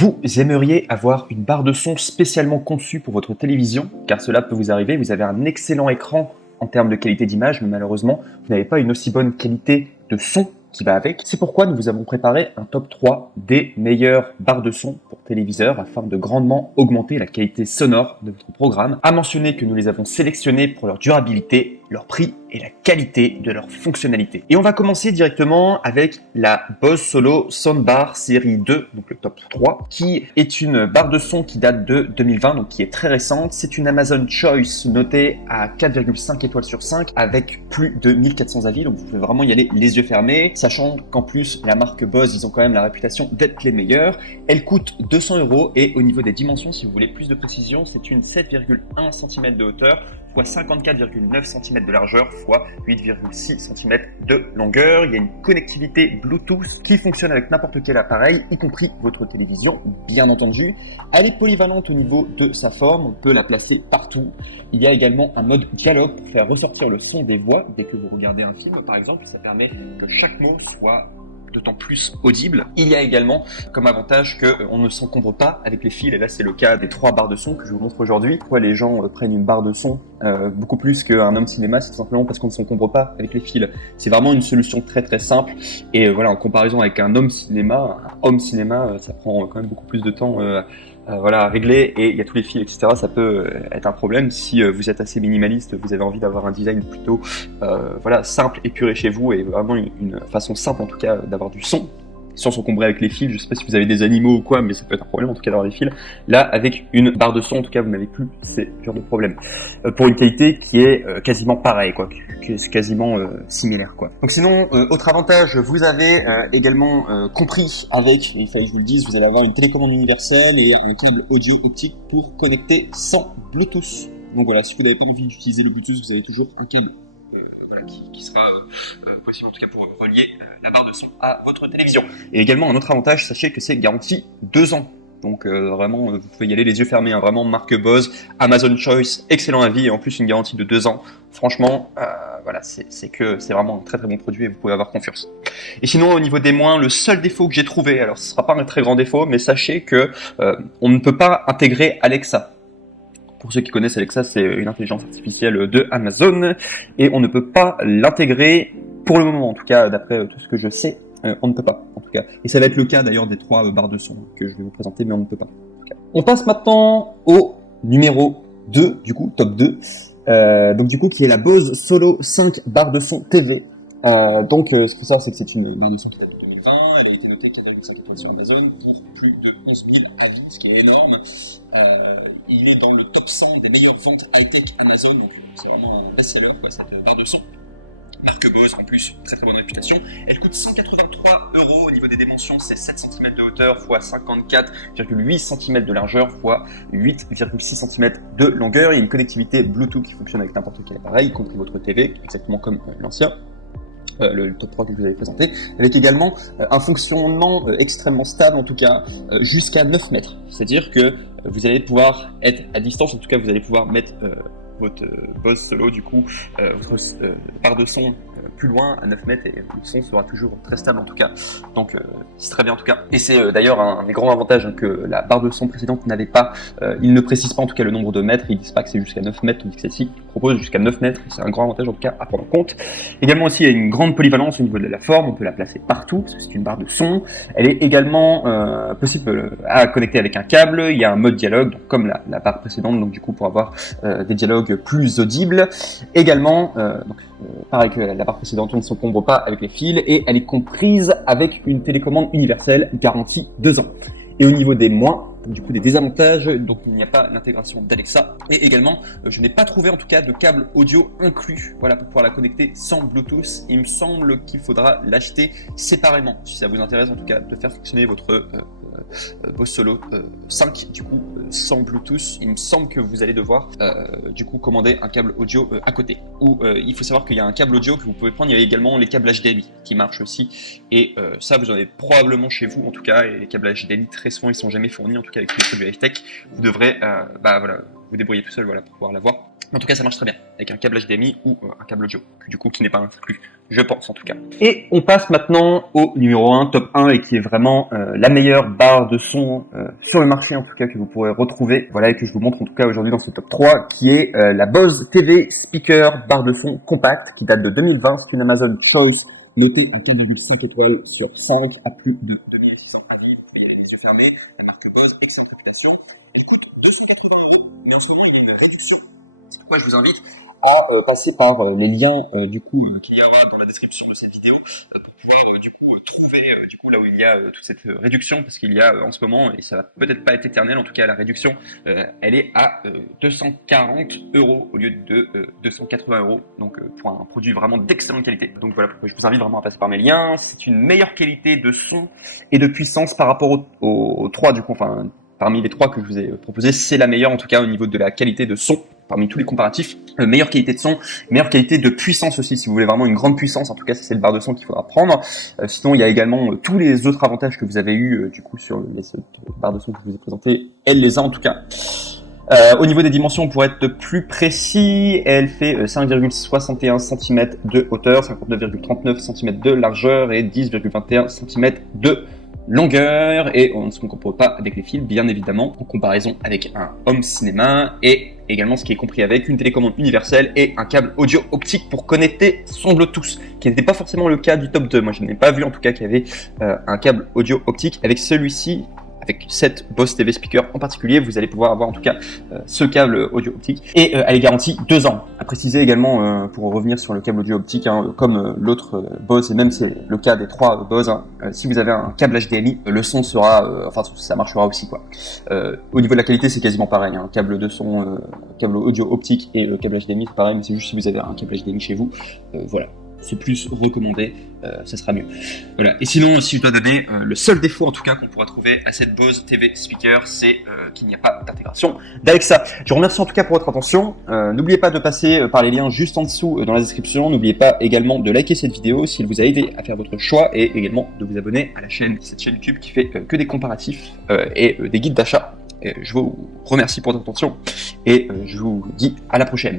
Vous aimeriez avoir une barre de son spécialement conçue pour votre télévision, car cela peut vous arriver, vous avez un excellent écran en termes de qualité d'image, mais malheureusement, vous n'avez pas une aussi bonne qualité de son qui va avec. C'est pourquoi nous vous avons préparé un top 3 des meilleures barres de son pour téléviseurs afin de grandement augmenter la qualité sonore de votre programme. À mentionner que nous les avons sélectionnés pour leur durabilité, leur prix et la qualité de leur fonctionnalité. Et on va commencer directement avec la Bose Solo Soundbar série 2, donc le top 3, qui est une barre de son qui date de 2020, donc qui est très récente. C'est une Amazon Choice notée à 4,5 étoiles sur 5 avec plus de 1400 avis, donc vous pouvez vraiment y aller les yeux fermés, sachant qu'en plus la marque Bose, ils ont quand même la réputation d'être les meilleurs. Elle coûte 200 € et au niveau des dimensions, si vous voulez plus de précision, c'est une 7,1 cm de hauteur x 54,9 cm de largeur x 8,6 cm de longueur. Il y a une connectivité Bluetooth qui fonctionne avec n'importe quel appareil, y compris votre télévision, bien entendu. Elle est polyvalente au niveau de sa forme, on peut la placer partout. Il y a également un mode dialogue pour faire ressortir le son des voix dès que vous regardez un film, par exemple. Ça permet que chaque mot soit d'autant plus audible. Il y a également comme avantage qu'on ne s'encombre pas avec les fils, et là c'est le cas des 3 barres de son que je vous montre aujourd'hui. Pourquoi les gens prennent une barre de son beaucoup plus qu'un home cinéma, c'est tout simplement parce qu'on ne s'encombre pas avec les fils. C'est vraiment une solution très très simple, et voilà, en comparaison avec un home cinéma, ça prend quand même beaucoup plus de temps à régler, et il y a tous les fils, etc. Ça peut être un problème si vous êtes assez minimaliste, vous avez envie d'avoir un design plutôt simple, épuré chez vous, et vraiment une façon simple en tout cas d'avoir du son sans s'encombrer avec les fils. Je sais pas si vous avez des animaux ou quoi, mais ça peut être un problème en tout cas d'avoir des fils. Là, avec une barre de son, en tout cas, vous n'avez plus ces genres de problèmes. Pour une qualité qui est quasiment pareille, quoi, qui est quasiment similaire, quoi. Donc sinon, autre avantage, vous avez également compris avec, il fallait que je vous le dise, vous allez avoir une télécommande universelle et un câble audio optique pour connecter sans Bluetooth. Donc voilà, si vous n'avez pas envie d'utiliser le Bluetooth, vous avez toujours un câble qui sera possible en tout cas pour relier la barre de son à votre télévision. Et également un autre avantage, sachez que c'est garanti 2 ans. Donc vraiment, vous pouvez y aller les yeux fermés, hein, vraiment marque Bose, Amazon Choice, excellent avis, et en plus une garantie de 2 ans. Franchement, c'est vraiment un très très bon produit et vous pouvez avoir confiance. Et sinon, au niveau des moins, le seul défaut que j'ai trouvé, alors ce ne sera pas un très grand défaut, mais sachez que on ne peut pas intégrer Alexa. Pour ceux qui connaissent Alexa, c'est une intelligence artificielle de Amazon, et on ne peut pas l'intégrer pour le moment, en tout cas d'après tout ce que je sais, on ne peut pas en tout cas. Et ça va être le cas d'ailleurs des 3 barres de son que je vais vous présenter, mais on ne peut pas. En tout cas. On passe maintenant au numéro 2, du coup, top 2, donc du coup qui est la Bose Solo 5 barre de son TV. Donc ce qu'il faut savoir, c'est que c'est une barre de son qui date de 2020, elle a été notée 4,5 étoiles sur Amazon pour plus de 11 000 avis, ce qui est énorme. Il est dans le top 100 des meilleures ventes high-tech Amazon, donc c'est vraiment un best-seller cette barre de son. Marque Bose en plus, très très bonne réputation. Elle coûte 183 € au niveau des dimensions, c'est 7 cm de hauteur x 54,8 cm de largeur x 8,6 cm de longueur. Il y a une connectivité Bluetooth qui fonctionne avec n'importe quel appareil, y compris votre TV, exactement comme l'ancien. Le top 3 que je vous avais présenté, avec également un fonctionnement extrêmement stable, en tout cas jusqu'à 9 mètres. C'est-à-dire que vous allez pouvoir être à distance, en tout cas vous allez pouvoir mettre votre Bose Solo, du coup, votre barre de son plus loin à 9 mètres, et le son sera toujours très stable en tout cas. Donc c'est très bien en tout cas. Et c'est d'ailleurs un des grands avantages que la barre de son précédente n'avait pas. Ils ne précisent pas en tout cas le nombre de mètres, ils disent pas que c'est jusqu'à 9 mètres, tandis que celle-ci propose jusqu'à 9 mètres. C'est un grand avantage en tout cas à prendre en compte. Également aussi, il y a une grande polyvalence au niveau de la forme, on peut la placer partout parce que c'est une barre de son. Elle est également possible à connecter avec un câble. Il y a un mode dialogue, donc comme la barre précédente, donc du coup pour avoir des dialogues plus audibles. Également, pareil que la barre précédente, on ne s'encombre pas avec les fils, et elle est comprise avec une télécommande universelle garantie 2 ans. Et au niveau des moins, du coup des désavantages, donc il n'y a pas l'intégration d'Alexa, et également je n'ai pas trouvé en tout cas de câble audio inclus, voilà, pour pouvoir la connecter sans Bluetooth. Il me semble qu'il faudra l'acheter séparément, si ça vous intéresse en tout cas de faire fonctionner votre Bose Solo 5 du coup sans Bluetooth. Il me semble que vous allez devoir du coup commander un câble audio à côté, ou il faut savoir qu'il y a un câble audio que vous pouvez prendre. Il y a également les câbles HDMI qui marchent aussi, et ça vous en avez probablement chez vous en tout cas, et les câbles HDMI très souvent ils sont jamais fournis, en tout cas avec les produits high-tech. Vous devrez vous débrouiller tout seul, voilà, pour pouvoir l'avoir. En tout cas, ça marche très bien avec un câble HDMI ou un câble audio, du coup qui n'est pas inclus, je pense en tout cas. Et on passe maintenant au numéro 1, top 1, et qui est vraiment la meilleure barre de son sur le marché en tout cas que vous pourrez retrouver, voilà, et que je vous montre en tout cas aujourd'hui dans ce top 3, qui est la Bose TV Speaker barre de son compacte qui date de 2020, c'est une Amazon Choice notée à 4,5 étoiles sur 5 à plus de 2600 avis, vous pouvez y aller les yeux fermés, la marque Bose, excellente réputation, elle coûte 280 €, mais en ce moment il y a une réduction. Moi, je vous invite à passer par les liens qu'il y aura dans la description de cette vidéo pour pouvoir trouver là où il y a toute cette réduction, parce qu'il y a en ce moment, et ça va peut-être pas être éternel, en tout cas la réduction elle est à 240 € au lieu de 280 €, donc pour un produit vraiment d'excellente qualité. Donc voilà pourquoi je vous invite vraiment à passer par mes liens. C'est une meilleure qualité de son et de puissance par rapport aux 3 du coup, enfin parmi les 3 que je vous ai proposés, c'est la meilleure en tout cas au niveau de la qualité de son. Parmi tous les comparatifs, meilleure qualité de son, meilleure qualité de puissance aussi, si vous voulez vraiment une grande puissance, en tout cas c'est le barre de son qu'il faudra prendre. Sinon il y a également tous les autres avantages que vous avez eu du coup sur les autres barres de son que je vous ai présenté, elle les a en tout cas. Au niveau des dimensions, pour être plus précis, elle fait 5,61 cm de hauteur, 59,39 cm de largeur et 10,21 cm de longueur, et on ne se compare pas avec les fils, bien évidemment, en comparaison avec un home cinéma, et également ce qui est compris avec une télécommande universelle et un câble audio optique pour connecter son Bluetooth, qui n'était pas forcément le cas du top 2. Moi je n'ai pas vu en tout cas qu'il y avait un câble audio optique. Avec celui-ci, avec cette Bose TV Speaker en particulier, vous allez pouvoir avoir en tout cas ce câble audio optique, et elle est garantie 2 ans. À préciser également, pour revenir sur le câble audio optique, hein, comme l'autre Bose, et même c'est le cas des 3 Bose, hein, si vous avez un câble HDMI, le son sera, enfin ça marchera aussi quoi. Au niveau de la qualité, c'est quasiment pareil, hein, câble de son, câble audio optique et le câble HDMI c'est pareil, mais c'est juste si vous avez un câble HDMI chez vous, voilà. C'est plus recommandé, ça sera mieux. Voilà. Et sinon, si je dois donner le seul défaut en tout cas qu'on pourra trouver à cette Bose TV Speaker, c'est qu'il n'y a pas d'intégration d'Alexa. Je vous remercie en tout cas pour votre attention. N'oubliez pas de passer par les liens juste en dessous dans la description. N'oubliez pas également de liker cette vidéo si elle vous a aidé à faire votre choix, et également de vous abonner à la chaîne, cette chaîne YouTube qui fait que des comparatifs et des guides d'achat. Je vous remercie pour votre attention et je vous dis à la prochaine.